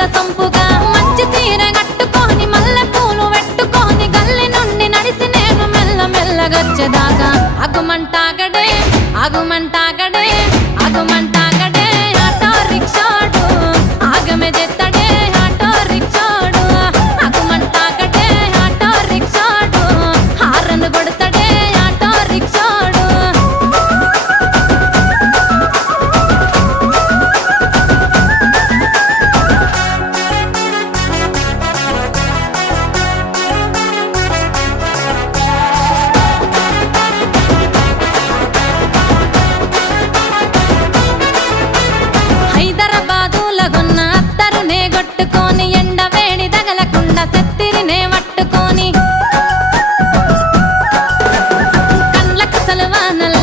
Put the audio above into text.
మజ్జిగ సొంపుగా మంచి చీర కట్టుకొని మల్లె పూలు పెట్టుకొని గల్లి నుండి నడిసి నేను మెల్ల మెల్లగొచ్చేదాకా అగుమంటాగడే